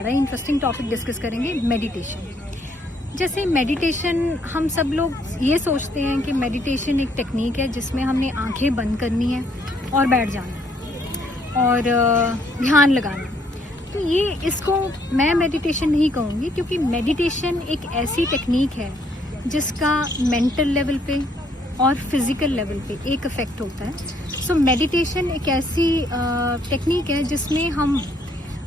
बड़ा interesting topic discuss करेंगे, meditation. जैसे मेडिटेशन हम सब लोग ये सोचते हैं कि मेडिटेशन एक टेक्निक है जिसमें हमने आंखें बंद करनी है और बैठ जाना और ध्यान लगाना। तो ये इसको मैं मेडिटेशन नहीं कहूँगी, क्योंकि मेडिटेशन एक ऐसी टेक्निक है जिसका मेंटल लेवल पे और फिजिकल लेवल पे एक इफेक्ट होता है। सो मेडिटेशन एक ऐसी टेक्निक है जिसमें हम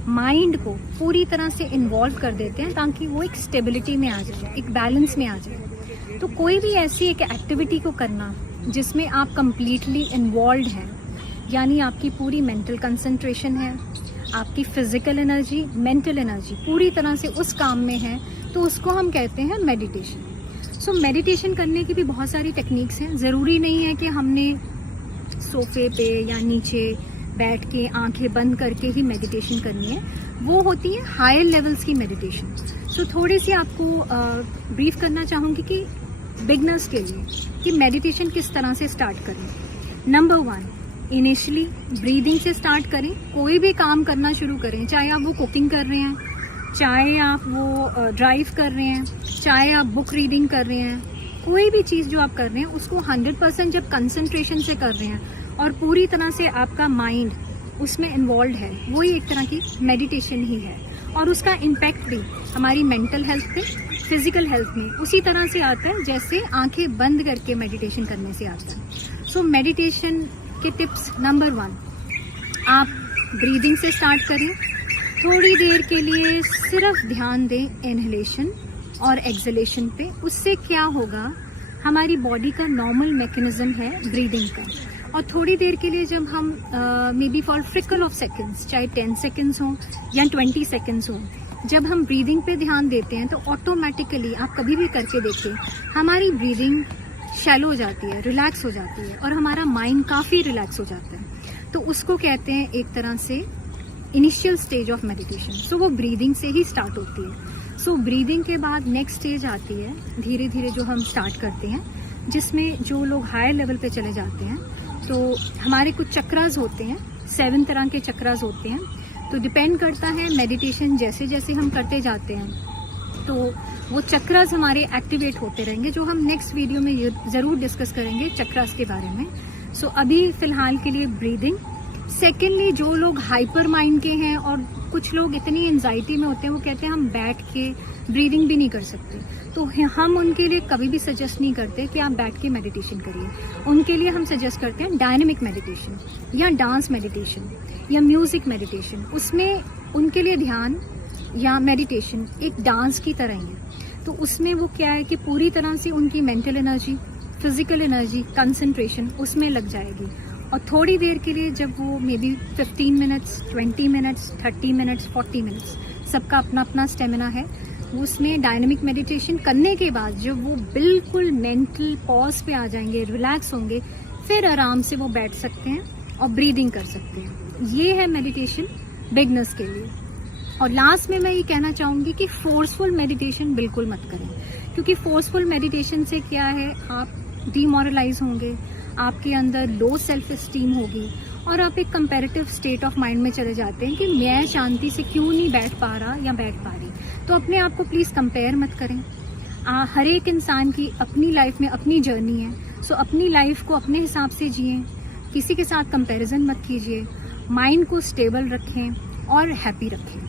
माइंड को पूरी तरह से इन्वॉल्व कर देते हैं ताकि वो एक स्टेबिलिटी में आ जाए, एक बैलेंस में आ जाए। तो कोई भी ऐसी एक एक्टिविटी को करना जिसमें आप कंप्लीटली इन्वॉल्व हैं, यानी आपकी पूरी मेंटल कंसंट्रेशन है, आपकी फिजिकल एनर्जी, मेंटल एनर्जी पूरी तरह से उस काम में है, तो उसको हम कहते हैं मेडिटेशन। सो मेडिटेशन करने की भी बहुत सारी टेक्निक्स हैं। ज़रूरी नहीं है कि हमने सोफे पे या नीचे बैठ के आंखें बंद करके ही मेडिटेशन करनी है, वो होती है हायर लेवल्स की मेडिटेशन। सो थोड़ी सी आपको ब्रीफ करना चाहूँगी कि बिगनर्स के लिए कि मेडिटेशन किस तरह से स्टार्ट करें। नंबर 1, इनिशियली ब्रीदिंग से स्टार्ट करें। कोई भी काम करना शुरू करें, चाहे आप वो कुकिंग कर रहे हैं, चाहे आप वो ड्राइव कर रहे हैं, चाहे आप बुक रीडिंग कर रहे हैं, कोई भी चीज़ जो आप कर रहे हैं उसको 100% जब कंसंट्रेशन से कर रहे हैं और पूरी तरह से आपका माइंड उसमें इन्वॉल्व है, वही एक तरह की मेडिटेशन ही है। और उसका इम्पैक्ट भी हमारी मेंटल हेल्थ पे, फिजिकल हेल्थ में उसी तरह से आता है जैसे आंखें बंद करके मेडिटेशन करने से आता है। सो मेडिटेशन के टिप्स, नंबर 1, आप ब्रीदिंग से स्टार्ट करें। थोड़ी देर के लिए सिर्फ ध्यान दें इनहेलेशन और एक्सहेलेशन पे। उससे क्या होगा, हमारी बॉडी का नॉर्मल मैकेनिज्म है ब्रीदिंग का। और थोड़ी देर के लिए जब हम may be for fickle of seconds, चाहे 10 सेकेंड्स हों या 20 सेकेंड्स हों, जब हम ब्रीदिंग पे ध्यान देते हैं तो ऑटोमेटिकली आप कभी भी करके देखिए, हमारी ब्रीदिंग शैलो हो जाती है, रिलैक्स हो जाती है और हमारा माइंड काफ़ी रिलैक्स हो जाता है। तो उसको कहते हैं एक तरह से इनिशियल स्टेज ऑफ मेडिटेशन। सो वो ब्रीदिंग से ही स्टार्ट होती है। सो ब्रीदिंग के बाद नेक्स्ट स्टेज आती है धीरे धीरे जो हम स्टार्ट करते हैं, जिसमें जो लोग हायर लेवल पे चले जाते हैं तो हमारे कुछ चक्रास होते हैं, 7 तरह के चक्रास होते हैं। तो डिपेंड करता है मेडिटेशन जैसे जैसे हम करते जाते हैं तो वो चक्रास हमारे एक्टिवेट होते रहेंगे, जो हम नेक्स्ट वीडियो में ज़रूर डिस्कस करेंगे चक्रास के बारे में। सो अभी फ़िलहाल के लिए ब्रीदिंग। सेकेंडली, जो लोग हाइपर माइंड के हैं और कुछ लोग इतनी एंजाइटी में होते हैं, वो कहते हैं हम बैठ के ब्रीदिंग भी नहीं कर सकते, तो हम उनके लिए कभी भी सजेस्ट नहीं करते कि आप बैठ के मेडिटेशन करिए। उनके लिए हम सजेस्ट करते हैं डायनेमिक मेडिटेशन या डांस मेडिटेशन या म्यूज़िक मेडिटेशन। उसमें उनके लिए ध्यान या मेडिटेशन एक डांस की तरह ही है। तो उसमें वो क्या है कि पूरी तरह से उनकी mental energy, physical energy, concentration उसमें लग जाएगी। और थोड़ी देर के लिए जब वो may be 15 minutes, 20 minutes, 30 minutes, 40 minutes, सबका अपना अपना स्टेमिना है, उसमें डायनेमिक मेडिटेशन करने के बाद जब वो बिल्कुल मेंटल पॉज पे आ जाएंगे, रिलैक्स होंगे, फिर आराम से वो बैठ सकते हैं और ब्रीदिंग कर सकते हैं। ये है मेडिटेशन बिगनर्स के लिए। और लास्ट में मैं ये कहना चाहूँगी कि फोर्सफुल मेडिटेशन बिल्कुल मत करें, क्योंकि फोर्सफुल मेडिटेशन से क्या है, आप डीमोरलाइज होंगे, आपके अंदर लो सेल्फ एस्टीम होगी और आप एक कंपैरेटिव स्टेट ऑफ माइंड में चले जाते हैं कि मैं शांति से क्यों नहीं बैठ पा रहा या बैठ पा रही। तो अपने आप को प्लीज़ कंपेयर मत करें। हर एक इंसान की अपनी लाइफ में अपनी जर्नी है। सो अपनी लाइफ को अपने हिसाब से जिए, किसी के साथ कंपैरिजन मत कीजिए, माइंड को स्टेबल रखें और हैप्पी रखें।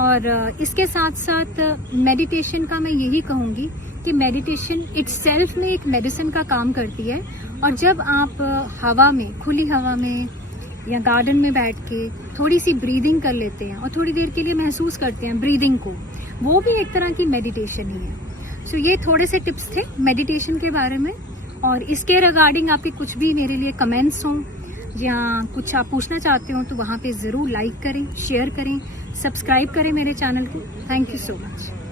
और इसके साथ साथ मेडिटेशन का मैं यही कहूँगी कि मेडिटेशन इटसेल्फ में एक मेडिसिन का काम करती है। और जब आप हवा में, खुली हवा में या गार्डन में बैठ के थोड़ी सी ब्रीदिंग कर लेते हैं और थोड़ी देर के लिए महसूस करते हैं ब्रीदिंग को, वो भी एक तरह की मेडिटेशन ही है। सो ये थोड़े से टिप्स थे मेडिटेशन के बारे में। और इसके रिगार्डिंग आपके कुछ भी मेरे लिए कमेंट्स हों या कुछ आप पूछना चाहते हो तो वहाँ पे ज़रूर लाइक करें, शेयर करें, सब्सक्राइब करें मेरे चैनल को। Thank you so much.